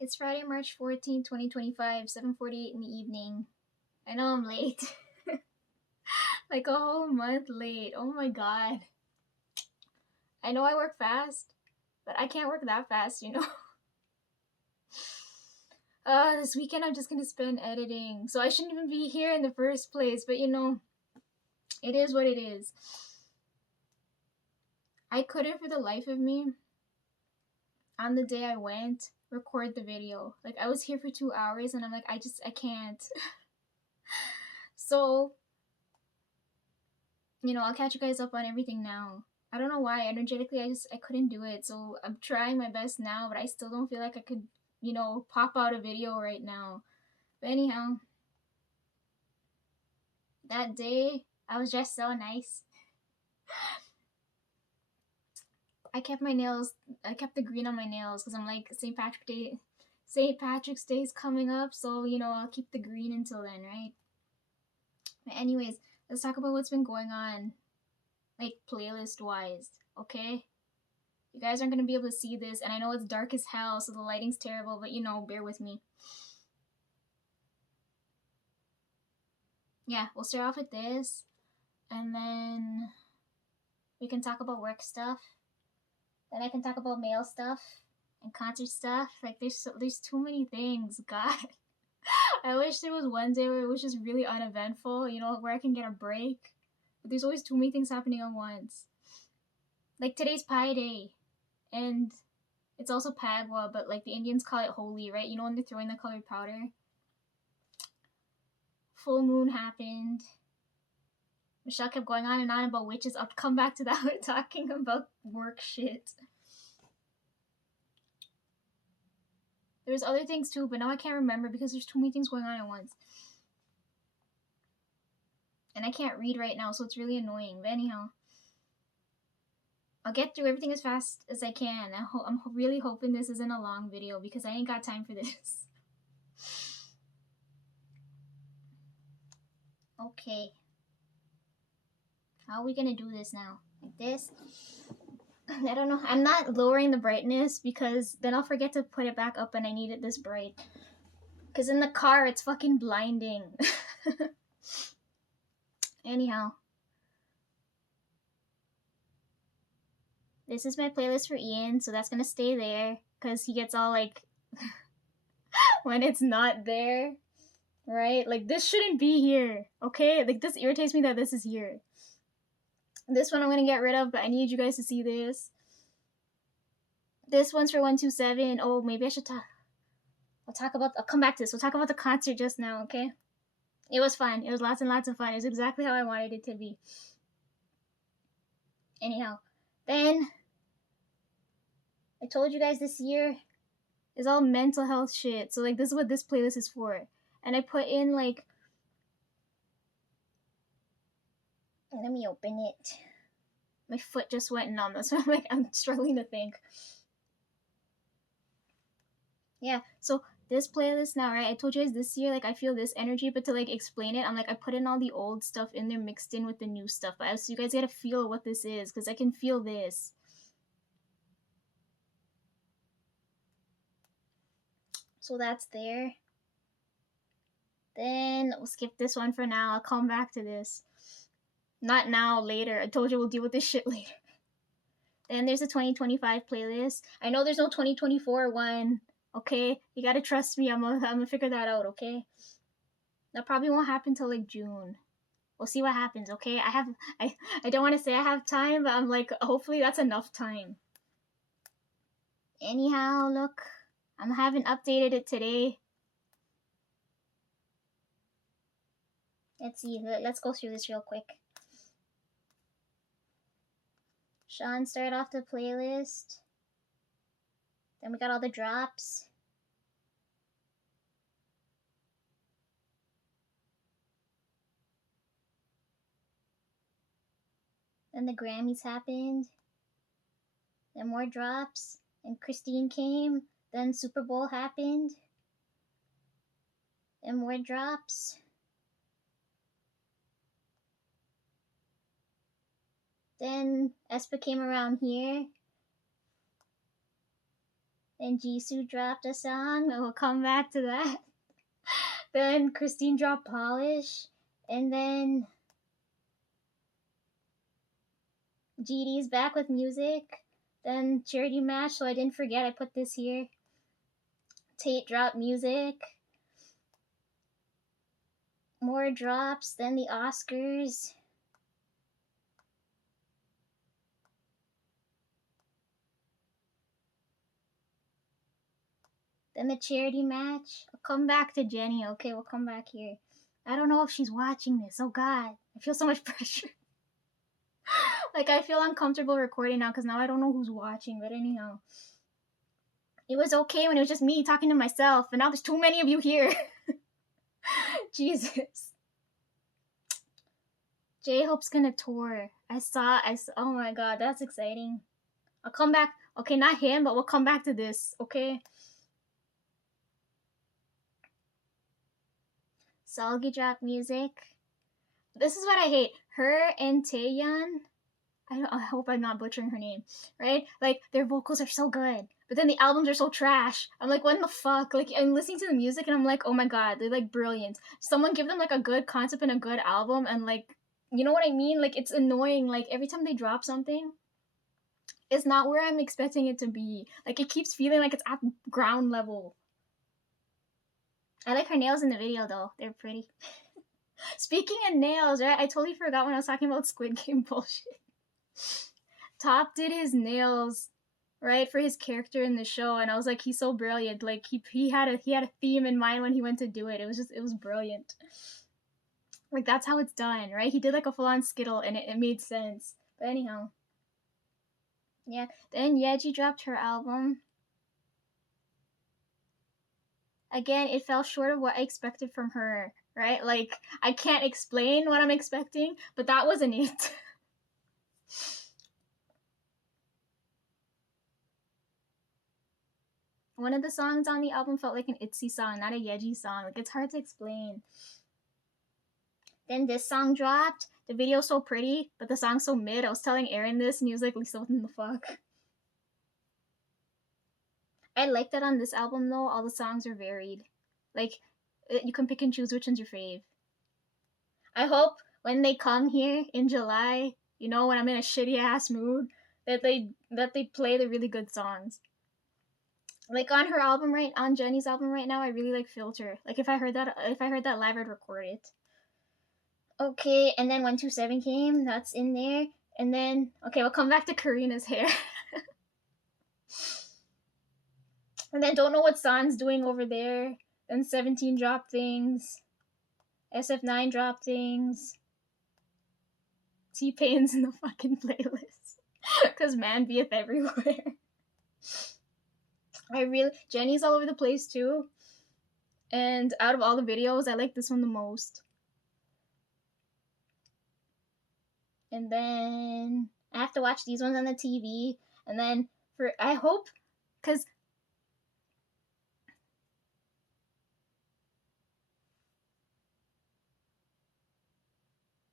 It's Friday, March 14th, 2025, 7:48 in the evening. I know I'm late. Like a whole month late. Oh my god. I know I work fast, but I can't work that fast. This weekend I'm just gonna spend editing. So I shouldn't even be here in the first place, but it is what it is. I couldn't for the life of me, on the day I went, record the video. Like I was here for 2 hours and I'm like, I can't. So I'll catch you guys up on everything now. I don't know why. Energetically, I couldn't do it. So I'm trying my best now, but I still don't feel like I could, pop out a video right now. But anyhow, that day I was dressed so nice. I kept my nails. I kept the green on my nails because I'm like St. Patrick's Day is coming up, so I'll keep the green until then, right? But anyways, let's talk about what's been going on, like playlist wise. Okay. You guys aren't gonna be able to see this, and I know it's dark as hell, so the lighting's terrible, but bear with me. Yeah, we'll start off with this, and then we can talk about work stuff. Then I can talk about mail stuff and concert stuff. Like there's too many things. God, I wish there was one day where it was just really uneventful. Where I can get a break. But there's always too many things happening at once. Like today's Pi Day, and it's also Pagwa, but like the Indians call it Holi, right? When they're throwing the colored powder. Full moon happened. Michelle kept going on and on about witches. I'll come back to that. We're talking about work shit. There's other things too, but now I can't remember because there's too many things going on at once. And I can't read right now, so it's really annoying. But anyhow, I'll get through everything as fast as I can. I'm really hoping this isn't a long video because I ain't got time for this. Okay. How are we gonna do this now? Like this? I don't know. I'm not lowering the brightness because then I'll forget to put it back up and I need it this bright. Because in the car, it's fucking blinding. Anyhow. This is my playlist for Ian, so that's gonna stay there. Because he gets all like... when it's not there. Right? Like, this shouldn't be here. Okay? Like, this irritates me that this is here. This one I'm gonna get rid of, but I need you guys to see this. This one's for 127. Oh, maybe I should talk... I'll come back to this. We'll talk about the concert just now, okay? It was fun. It was lots and lots of fun. It was exactly how I wanted it to be. Anyhow, then I told you guys this year is all mental health shit. So like this is what this playlist is for. And I put in like, let me open it. My foot just went numb. That's why I'm struggling to think. Yeah, so this playlist now, right? I told you guys this year, like I feel this energy, but to like explain it, I'm like I put in all the old stuff in there mixed in with the new stuff. But so you guys gotta feel what this is, because I can feel this. So that's there. Then we'll skip this one for now. I'll come back to this. Not now, later. I told you we'll deal with this shit later. Then there's a 2025 playlist. I know there's no 2024 one. Okay? You gotta trust me. I'm gonna figure that out, okay? That probably won't happen till like June. We'll see what happens, okay? I don't want to say I have time, but I'm like, hopefully that's enough time. Anyhow, look. I haven't updated it today. Let's see. Let's go through this real quick. Sean started off the playlist. Then we got all the drops. Then the Grammys happened. Then more drops. And Christine came. Then Super Bowl happened. And more drops. Then Espa came around here. Then Jisoo dropped a song, and we'll come back to that. Then Christine dropped Polish, and then GD's back with music. Then Charity Match, so I didn't forget, I put this here. Tate dropped music. More drops, then the Oscars. Then the charity match. I'll come back to Jenny. Okay, we'll come back here. I don't know if she's watching this. Oh god. I feel so much pressure. Like, I feel uncomfortable recording now because now I don't know who's watching. But anyhow. It was okay when it was just me talking to myself. And now there's too many of you here. Jesus. J-Hope's gonna tour. I saw, oh my god, that's exciting. I'll come back. Okay, not him, but we'll come back to this, okay? Seulgi dropped music. This is what I hate. Her and Taeyeon, I hope I'm not butchering her name, right? Like, their vocals are so good, but then the albums are so trash. I'm like, what in the fuck? Like, I'm listening to the music and I'm like, oh my god, they're like brilliant. Someone give them like a good concept and a good album, and like, you know what I mean? Like, it's annoying. Like, every time they drop something, it's not where I'm expecting it to be. Like, it keeps feeling like it's at ground level. I like her nails in the video though. They're pretty. Speaking of nails, right? I totally forgot when I was talking about Squid Game bullshit. Top did his nails, right, for his character in the show, and I was like, he's so brilliant. Like, he had a theme in mind when he went to do it. It was brilliant. Like, that's how it's done, right? He did like a full-on skittle, and it made sense. But anyhow. Yeah. Then Yeji dropped her album. Again, it fell short of what I expected from her, right? Like, I can't explain what I'm expecting, but that wasn't it. One of the songs on the album felt like an ITZY song, not a Yeji song. Like, it's hard to explain. Then this song dropped. The video's so pretty, but the song's so mid. I was telling Aaron this, and he was like, Lisa, what in the fuck? I like that on this album, though, all the songs are varied. Like, you can pick and choose which one's your fave. I hope when they come here in July, you know, when I'm in a shitty-ass mood, that they play the really good songs. Like, on her album on Jenny's album right now, I really like Filter. Like, if I heard that live, I'd record it. Okay, and then 127 came, that's in there. And then, okay, we'll come back to Karina's hair. And then don't know what San's doing over there. Then 17 dropped things. SF9 dropped things. T-Pain's in the fucking playlist. Because man beeth everywhere. Jenny's all over the place too. And out of all the videos, I like this one the most. And then I have to watch these ones on the TV. And then I hope, because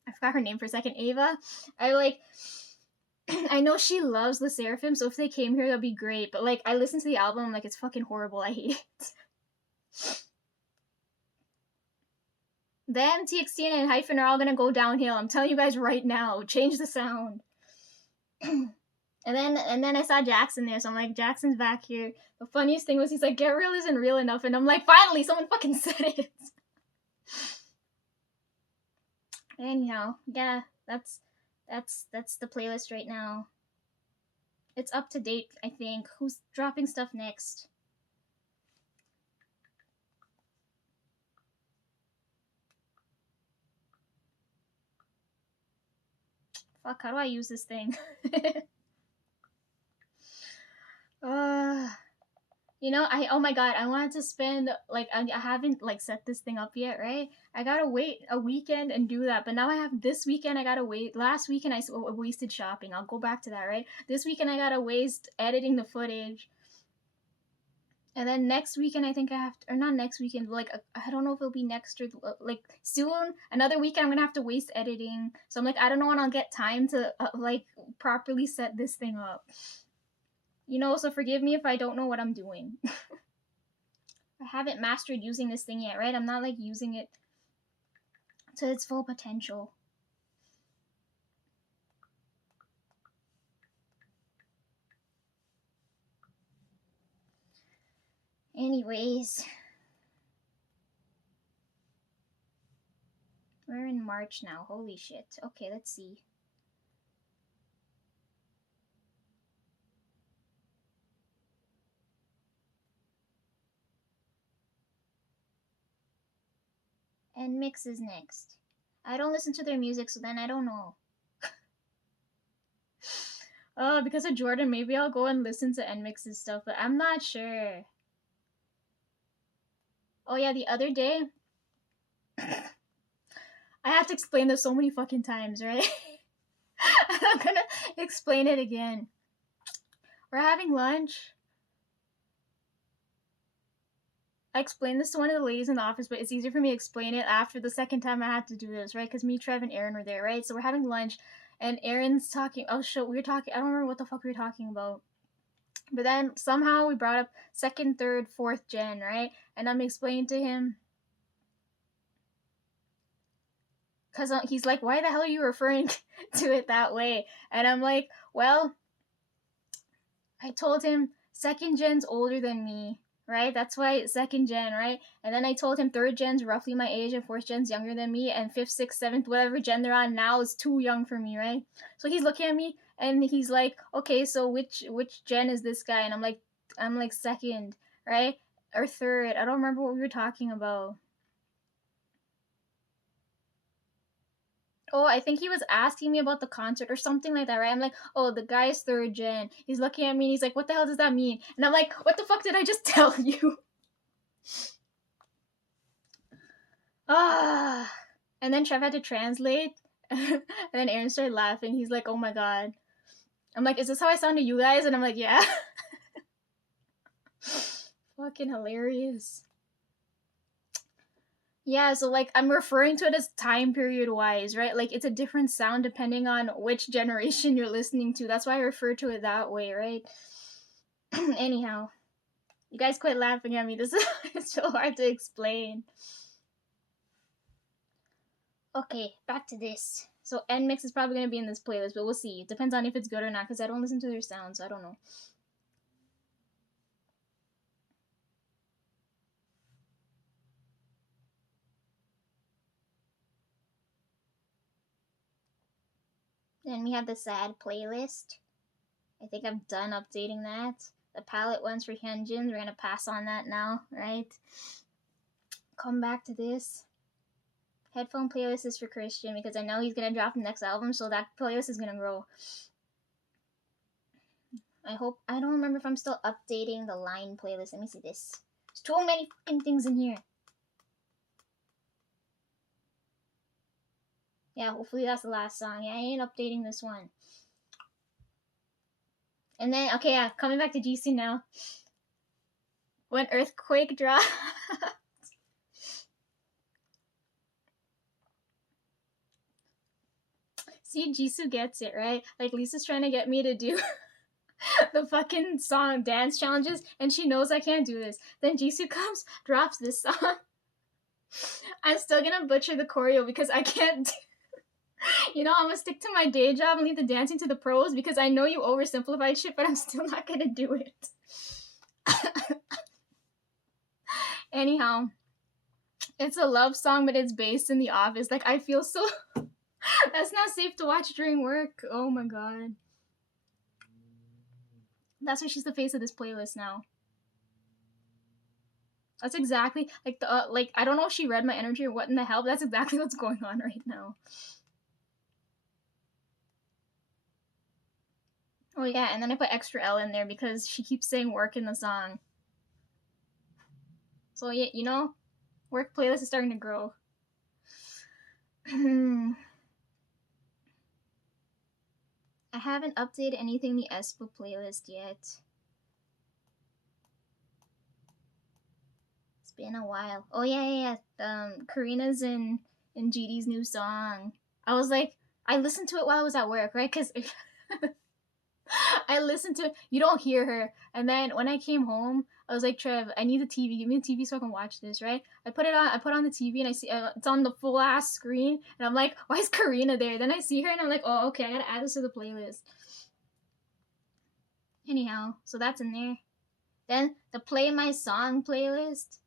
I forgot her name for a second, Ava. I know she loves LE SSERAFIM, so if they came here, that'd be great. But, like, I listened to the album, I'm like, it's fucking horrible. I hate it. Them, TXT, and Hyphen are all gonna go downhill. I'm telling you guys right now. Change the sound. and then I saw Jackson there, so I'm like, Jackson's back here. The funniest thing was he's like, Get Real isn't real enough, and I'm like, finally, someone fucking said it. Anyhow, yeah, that's the playlist right now. It's up to date, I think. Who's dropping stuff next? Fuck, how do I use this thing? You know, oh my god, I wanted to spend, like, I haven't, like, set this thing up yet, right? I gotta wait a weekend and do that, but now I have this weekend, I gotta wait. Last weekend, I wasted shopping. I'll go back to that, right? This weekend, I gotta waste editing the footage. And then next weekend, I think I have to, or not next weekend, but, like, I don't know if it'll be next or, like, soon, another weekend, I'm gonna have to waste editing. So I'm like, I don't know when I'll get time to, like, properly set this thing up. You know, so forgive me if I don't know what I'm doing. I haven't mastered using this thing yet, right? I'm not like using it to its full potential. Anyways, we're in March now. Holy shit. Okay, let's see. NMIXX is next. I don't listen to their music, so then I don't know. Oh, because of Jordan, maybe I'll go and listen to NMIXX's stuff, but I'm not sure. Oh yeah, the other day, I have to explain this so many fucking times, right? I'm gonna explain it again. We're having lunch. I explained this to one of the ladies in the office, but it's easier for me to explain it after the second time I had to do this, right? Because me, Trev, and Aaron were there, right? So we're having lunch, and Aaron's talking. Oh shit, we were talking. I don't remember what the fuck we were talking about. But then somehow we brought up second, third, fourth gen, right? And I'm explaining to him. Because he's like, why the hell are you referring to it that way? And I'm like, well, I told him second gen's older than me, right? That's why it's second gen, right? And then I told him third gen's roughly my age and fourth gen's younger than me, and fifth, sixth, seventh, whatever gen they're on now is too young for me, right? So he's looking at me and he's like, okay, so which gen is this guy? And I'm like second, right? Or third. I don't remember what we were talking about. Oh, I think he was asking me about the concert or something like that, right? I'm like, oh, the guy's third gen. He's looking at me and he's like, what the hell does that mean? And I'm like, what the fuck did I just tell you? Ah. And then Trev had to translate. And then Aaron started laughing. He's like, oh my god. I'm like, is this how I sound to you guys? And I'm like, yeah. Fucking hilarious. Yeah, so like I'm referring to it as time period wise, right? Like it's a different sound depending on which generation you're listening to. That's why I refer to it that way, right? Anyhow, you guys quit laughing at me. This is it's so hard to explain. Okay, back to this. So NMIXX is probably gonna be in this playlist, but we'll see. It depends on if it's good or not, because I don't listen to their sound, so I don't know. Then we have the sad playlist. I think I'm done updating that. The palette ones for Hyunjin, we're gonna pass on that now, right? Come back to this. Headphone playlist is for Christian because I know he's gonna drop the next album, so that playlist is gonna grow. I don't remember if I'm still updating the line playlist. Let me see this. There's too many fucking things in here. Yeah, hopefully that's the last song. Yeah, I ain't updating this one. And then, okay, yeah, coming back to Jisoo now. When Earthquake dropped. See, Jisoo gets it, right? Like, Lisa's trying to get me to do the fucking song dance challenges, and she knows I can't do this. Then Jisoo comes, drops this song. I'm still gonna butcher the choreo because I can't do. You know, I'm gonna stick to my day job and leave the dancing to the pros because I know you oversimplified shit, but I'm still not gonna do it. Anyhow, it's a love song, but it's based in the office. Like, I feel so. That's not safe to watch during work. Oh my god. That's why she's the face of this playlist now. That's exactly like the like I don't know if she read my energy or what in the hell, but that's exactly what's going on right now. Oh yeah, and then I put extra L in there because she keeps saying work in the song. So yeah, you know, work playlist is starting to grow. I haven't updated anything in the aespa playlist yet. It's been a while. Oh yeah. Karina's in GD's new song. I was like, I listened to it while I was at work, right? Because I listened to you don't hear her. And then when I came home, I was like, Trev, I need the TV. Give me the TV so I can watch this, right? I put on the TV and I see it's on the full ass screen. And I'm like, why is Karina there? Then I see her and I'm like, oh, okay, I gotta add this to the playlist. Anyhow, so that's in there. Then the Play My Song playlist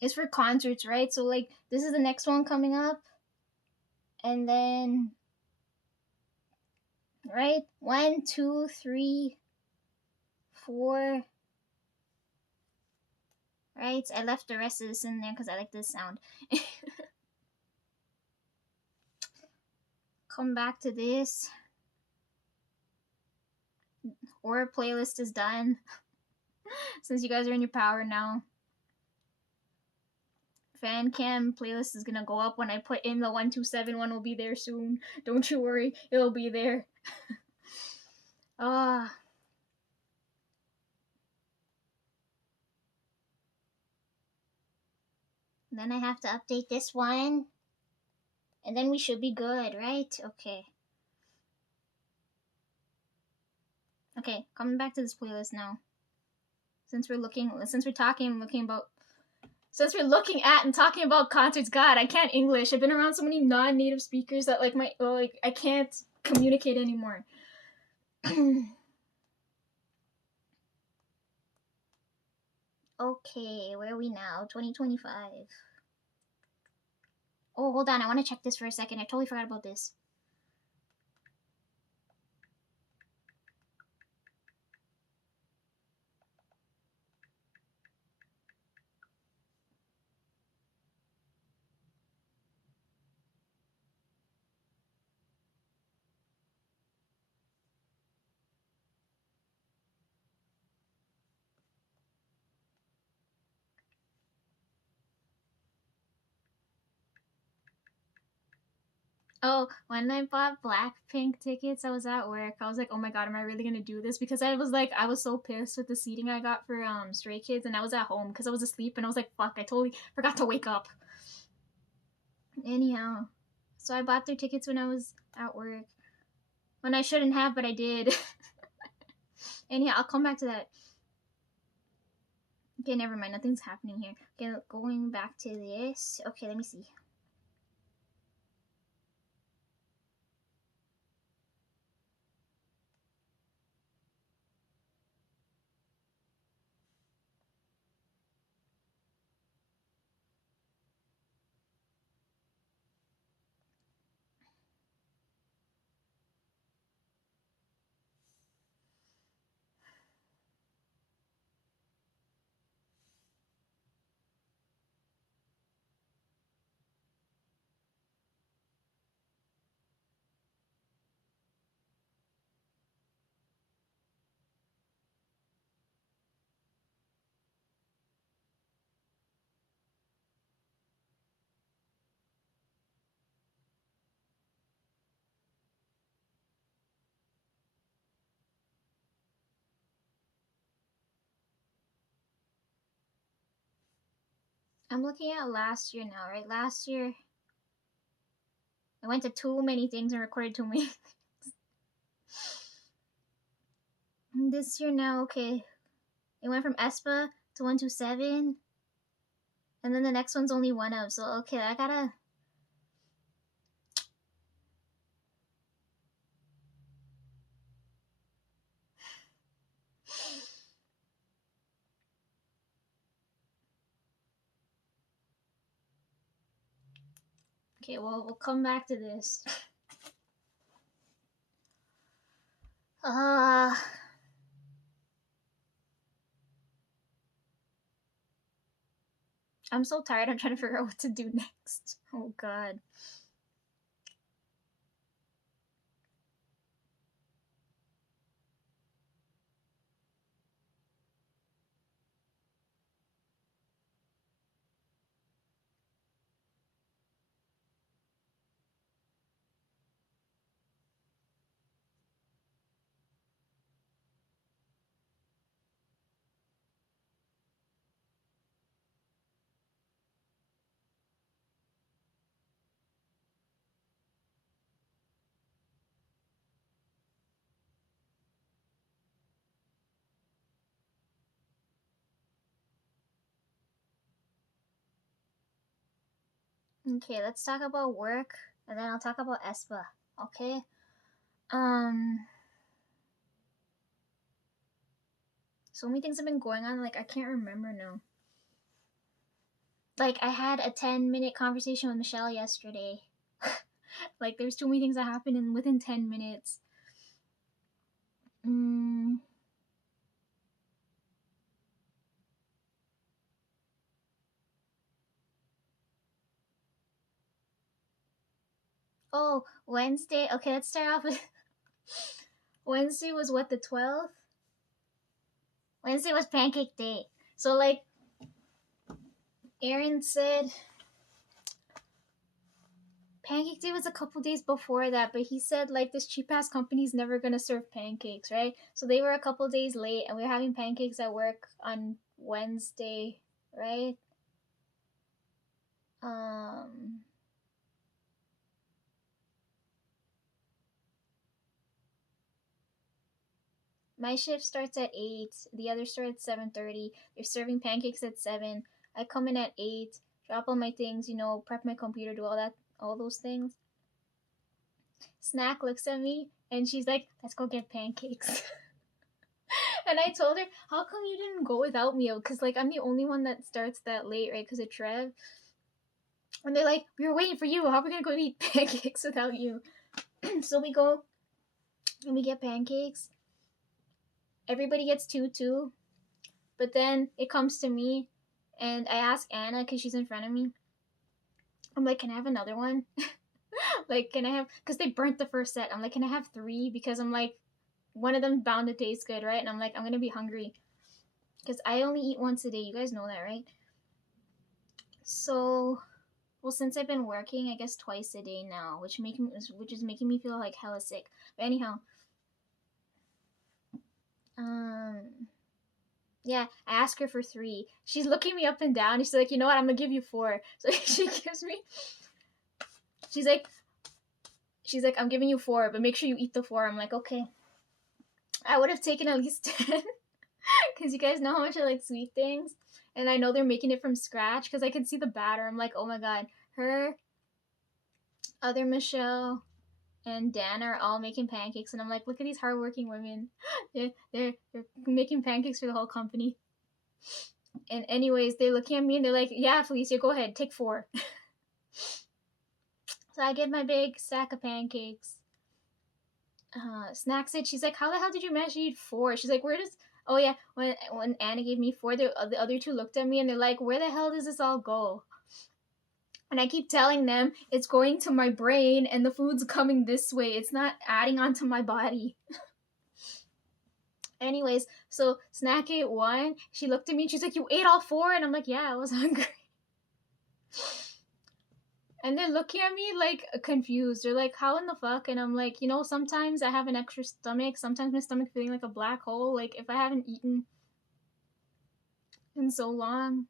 is for concerts, right? So, like, this is the next one coming up. And then, right? 1, 2, 3, 4. Right? I left the rest of this in there because I like this sound. Come back to this. Or playlist is done. Since you guys are in your power now. Fan cam playlist is gonna go up when I put in the 127 one. Will be there soon. Don't you worry, it'll be there. Ah. Then I have to update this one. And then we should be good, right? Okay. Okay, coming back to this playlist now. Since we're looking at and talking about concerts, God, I can't English. I've been around so many non-native speakers that I can't communicate anymore. Okay, where are we now? 2025. Oh, hold on. I want to check this for a second. I totally forgot about this. Oh, when I bought Blackpink tickets, I was at work. I was like, oh my god, am I really gonna do this? Because I was so pissed with the seating I got for Stray Kids, and I was at home because I was asleep, and I was like, fuck, I totally forgot to wake up. Anyhow, so I bought their tickets when I was at work. When I shouldn't have, but I did. Anyhow, I'll come back to that. Okay, never mind. Nothing's happening here. Okay, going back to this. Okay, let me see. I'm looking at last year now, right? Last year, I went to too many things and recorded too many things. This year now, okay. It went from aespa to 127. And then the next one's only one of. So, okay, I gotta... Okay, well, we'll come back to this. I'm so tired. I'm trying to figure out what to do next. Oh, God. Okay, let's talk about work, and then I'll talk about Espa. Okay. Um. So many things have been going on. Like I can't remember now. Like I had a 10-minute conversation with Michelle yesterday. Like there's too many things that happened in within 10 minutes. Mm. Oh, Wednesday. Okay, let's start off with Wednesday was what, the 12th? Wednesday was pancake day. So like Aaron said pancake day was a couple days before that, but he said like this cheap ass company's never gonna serve pancakes, right? So they were a couple days late and we were having pancakes at work on Wednesday, right? Um My shift starts at 8, the other starts at 7:30. They're serving pancakes at 7. I come in at 8, drop all my things, prep my computer, do all those things. Snack looks at me and she's like, "Let's go get pancakes." And I told her, "How come you didn't go without me?" Because like I'm the only one that starts that late, right? Because of Trev. And they're like, "We were waiting for you. How are we gonna go eat pancakes without you?" So we go and we get pancakes. Everybody gets two. But then it comes to me, and I ask Anna because she's in front of me. I'm like, "Can I have another one?" Like, can I have? Because they burnt the first set. I'm like, "Can I have 3?" Because I'm like, one of them bound to taste good, right? And I'm like, I'm gonna be hungry because I only eat once a day. You guys know that, right? So, well, since I've been working, I guess twice a day now, which is making me feel like hella sick. But anyhow, um, yeah, I ask her for 3. She's looking me up and down. She's like, "You know what? I'm gonna give you 4." So she gives me. She's like, "I'm giving you 4, but make sure you eat the 4." I'm like, "Okay." I would have taken at least 10, because you guys know how much I like sweet things, and I know they're making it from scratch because I can see the batter. I'm like, "Oh my god, her, other Michelle, and Dan are all making pancakes," and I'm like, "Look at these hardworking women. They're making pancakes for the whole company." And anyways, they're looking at me and they're like, "Yeah, Felicia, go ahead, take 4." So I get my big stack of pancakes. Snack said, she's like, "How the hell did you manage to eat 4?" She's like, "Where does?" Oh yeah, when Anna gave me 4, the other 2 looked at me and they're like, "Where the hell does this all go?" And I keep telling them it's going to my brain and the food's coming this way. It's not adding onto my body. Anyways, so Snack ate 1. She looked at me and she's like, "You ate all 4?" And I'm like, "Yeah, I was hungry." And they're looking at me like confused. They're like, "How in the fuck?" And I'm like, sometimes I have an extra stomach. Sometimes my stomach feeling like a black hole. Like if I haven't eaten in so long.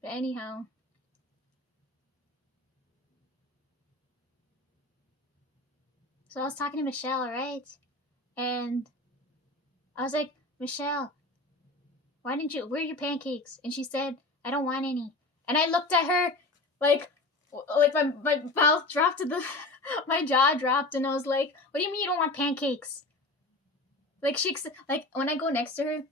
But anyhow. So I was talking to Michelle, right? And I was like, "Michelle, where are your pancakes?" And she said, "I don't want any." And I looked at her like my mouth dropped to the, my jaw dropped and I was like, "What do you mean you don't want pancakes?" Like like when I go next to her,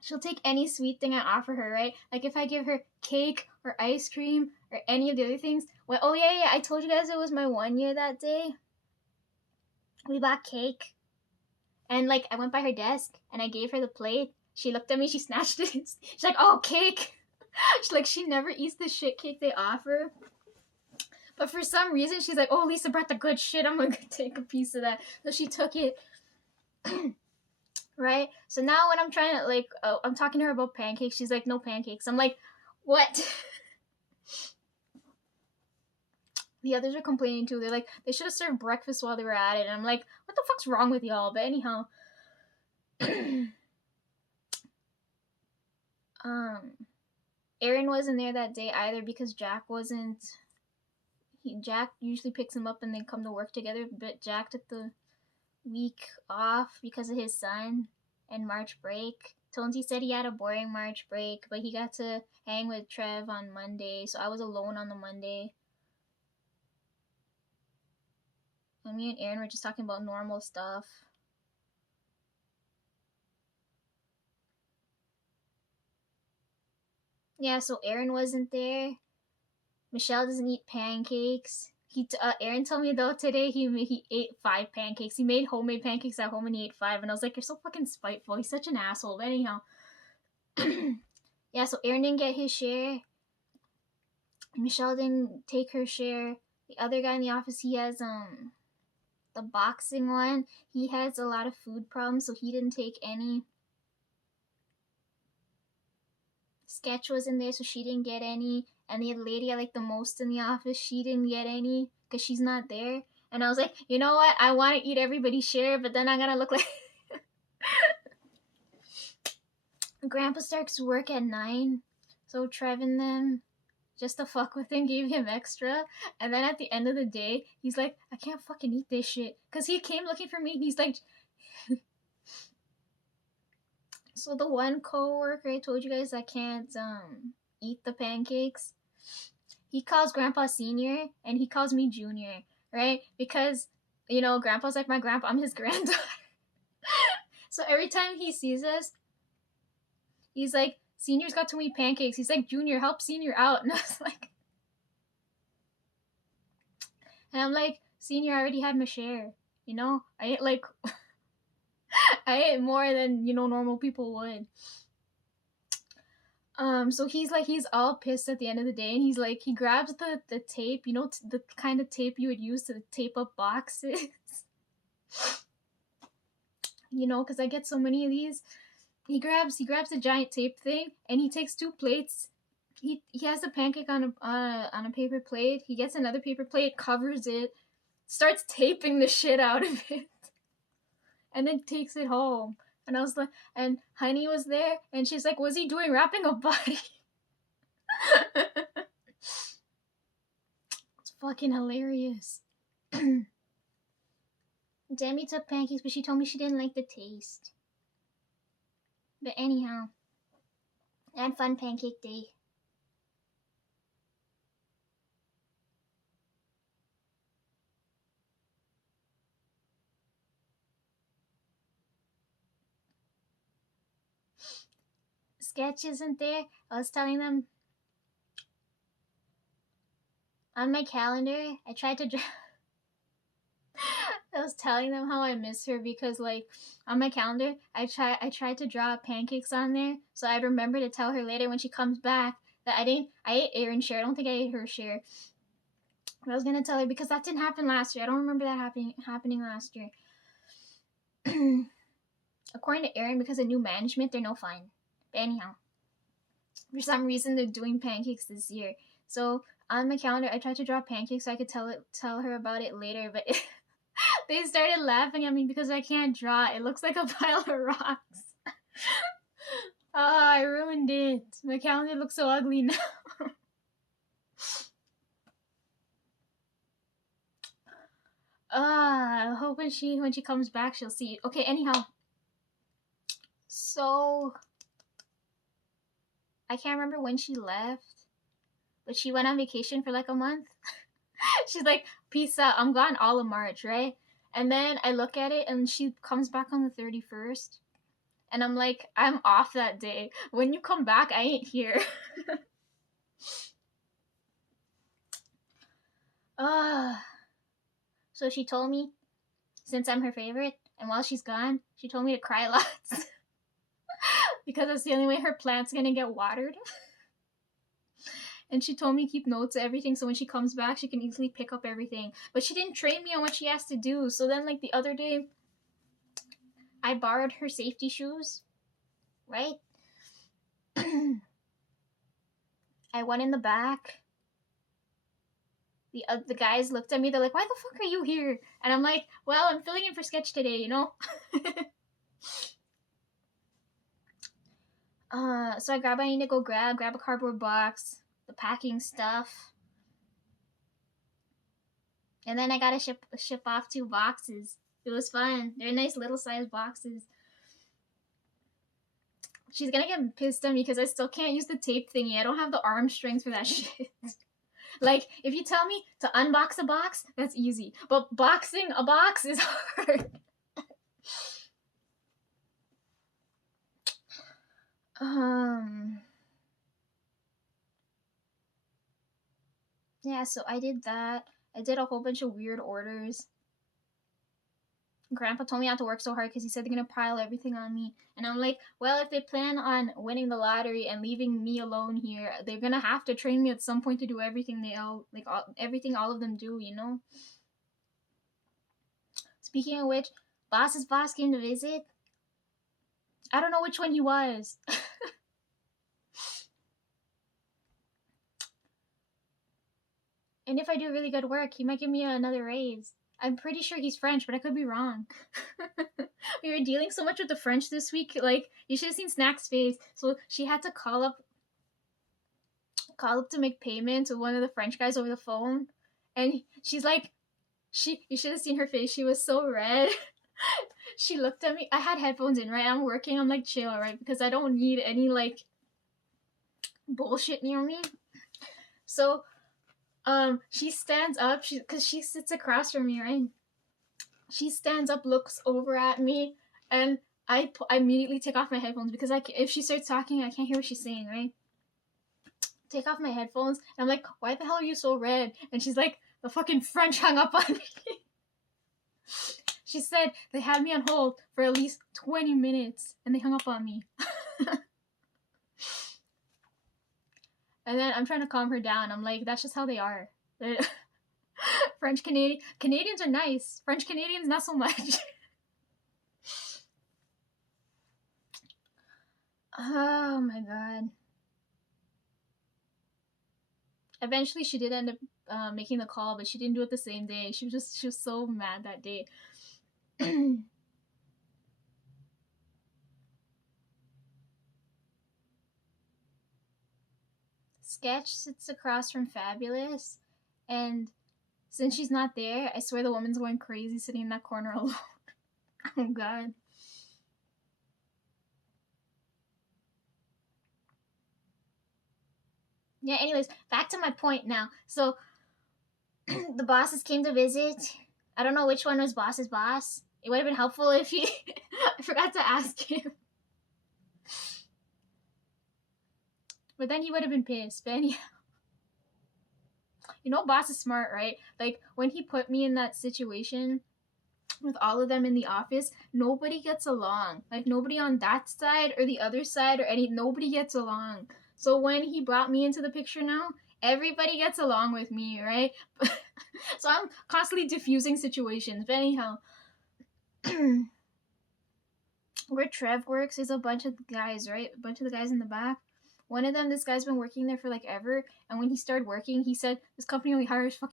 she'll take any sweet thing I offer her, right? Like if I give her cake or ice cream or any of the other things. Well, oh yeah, I told you guys it was my 1 year that day. We bought cake. And like I went by her desk and I gave her the plate. She looked at me, she snatched it. She's like, "Oh, cake." She's like, she never eats the shit cake they offer. But for some reason, she's like, "Oh, Lisa brought the good shit. I'm gonna take a piece of that." So she took it. Right? So now when I'm trying to, like, I'm talking to her about pancakes, she's like, "No pancakes." I'm like, "What?" The others are complaining too. They're like, they should have served breakfast while they were at it. And I'm like, "What the fuck's wrong with y'all?" But anyhow. Aaron wasn't there that day either because Jack wasn't. Jack usually picks him up and they come to work together, but Jack took the week off because of his son and March break. Tonesy said he had a boring March break, but he got to hang with Trev on Monday, so I was alone on the Monday. And me and Aaron were just talking about normal stuff. Yeah, so Aaron wasn't there. Michelle doesn't eat pancakes. Aaron told me though today he ate 5 pancakes. He made homemade pancakes at home and he ate 5, and I was like, you're so fucking spiteful. He's such an asshole. But anyhow, yeah. So Aaron didn't get his share. Michelle didn't take her share. The other guy in the office, he has the boxing one. He has a lot of food problems, so he didn't take any. Sketch was in there, so she didn't get any. And the lady I like the most in the office, she didn't get any because she's not there. And I was like, you know what? I want to eat everybody's share, but then I'm gonna look like. Grandpa starts work at 9, so Trev and them, just to fuck with him, gave him extra. And then at the end of the day, he's like, I can't fucking eat this shit. Because he came looking for me, and he's like. So the one coworker I told you guys that can't eat the pancakes, he calls Grandpa Senior and he calls me Junior, right? Because, you know, Grandpa's like my grandpa, I'm his granddaughter. So every time he sees us, he's like, Senior's got too many pancakes. He's like, Junior, help Senior out. And I was like, and I'm like, Senior, I already had my share. You know, I ate like, I ate more than, you know, normal people would. So he's like, he's all pissed at the end of the day, and he's like, he grabs the tape, you know, the kind of tape you would use to tape up boxes. You know, because I get so many of these. He grabs a giant tape thing, and he takes 2 plates. He has a pancake on a paper plate. He gets another paper plate, covers it, starts taping the shit out of it, and then takes it home. And I was like, and Honey was there, and she's like, what's he doing wrapping a body? It's fucking hilarious. Demi took pancakes, but she told me she didn't like the taste. But anyhow, I had fun pancake day. Sketch isn't there. I was telling them on my calendar, I tried to I was telling them how I miss her because, like, on my calendar, I tried to draw pancakes on there so I'd remember to tell her later when she comes back that I ate Aaron's share. I don't think I ate her share. But I was gonna tell her because that didn't happen last year. I don't remember that happening last year. According to Aaron, because of new management, they're no fine. But anyhow, for some reason, they're doing pancakes this year. So on my calendar, I tried to draw pancakes so I could tell her about it later, but they started laughing at me because I can't draw. It looks like a pile of rocks. I ruined it. My calendar looks so ugly now. I hope when she comes back, she'll see it. Okay, anyhow. So, I can't remember when she left, but she went on vacation for like a month. She's like, peace out, I'm gone all of March, right? And then I look at it, and she comes back on the 31st. And I'm like, I'm off that day. When you come back, I ain't here. So she told me, since I'm her favorite, and while she's gone, she told me to cry lots. Because it's the only way her plant's gonna get watered. And she told me to keep notes of everything so when she comes back, she can easily pick up everything. But she didn't train me on what she has to do. So then, like, the other day, I borrowed her safety shoes, right? I went in the back. The guys looked at me. They're like, why the fuck are you here? And I'm like, well, I'm filling in for Sketch today, you know? So I need to go grab a cardboard box, the packing stuff. And then I gotta ship off 2 boxes. It was fun. They're nice little size boxes. She's gonna get pissed at me because I still can't use the tape thingy. I don't have the arm strength for that shit. Like, if you tell me to unbox a box, that's easy. But boxing a box is hard. Yeah, so I did that. I did a whole bunch of weird orders. Grandpa told me not to work so hard because he said they're gonna pile everything on me. And I'm like, well, if they plan on winning the lottery and leaving me alone here, they're gonna have to train me at some point to do everything everything all of them do, you know? Speaking of which, boss's boss came to visit. I don't know which one he was. And if I do really good work, he might give me another raise. I'm pretty sure he's French, but I could be wrong. We were dealing so much with the French this week. Like, you should have seen Snack's face. So she had to call up to make payment to one of the French guys over the phone. And she's like, you should have seen her face. She was so red. She looked at me. I had headphones in, right? I'm working. I'm like, chill, right? Because I don't need any, like, bullshit near me. So, she stands up, because she sits across from me, right? She stands up, looks over at me, and I immediately take off my headphones because if she starts talking, I can't hear what she's saying, right? Take off my headphones, and I'm like, why the hell are you so red? And she's like, the fucking French hung up on me. She said they had me on hold for at least 20 minutes, and they hung up on me. And then I'm trying to calm her down. I'm like, that's just how they are. French Canadians are nice. French Canadians, not so much. Oh my god. Eventually, she did end up making the call, but she didn't do it the same day. She was so mad that day. Sketch sits across from Fabulous, and since she's not there, I swear the woman's going crazy sitting in that corner alone. Oh god. Yeah, anyways, back to my point now. So, the bosses came to visit. I don't know which one was boss's boss. It would have been helpful if he... I forgot to ask him. But then he would have been pissed. But anyhow. You know, boss is smart, right? Like, when he put me in that situation with all of them in the office, nobody gets along. Like, nobody on that side or the other side or nobody gets along. So when he brought me into the picture now, everybody gets along with me, right? So I'm constantly diffusing situations. But anyhow, where Trev works is a bunch of guys, right? A bunch of the guys in the back. One of them, this guy's been working there for like ever, and when he started working, he said this company only hires fucking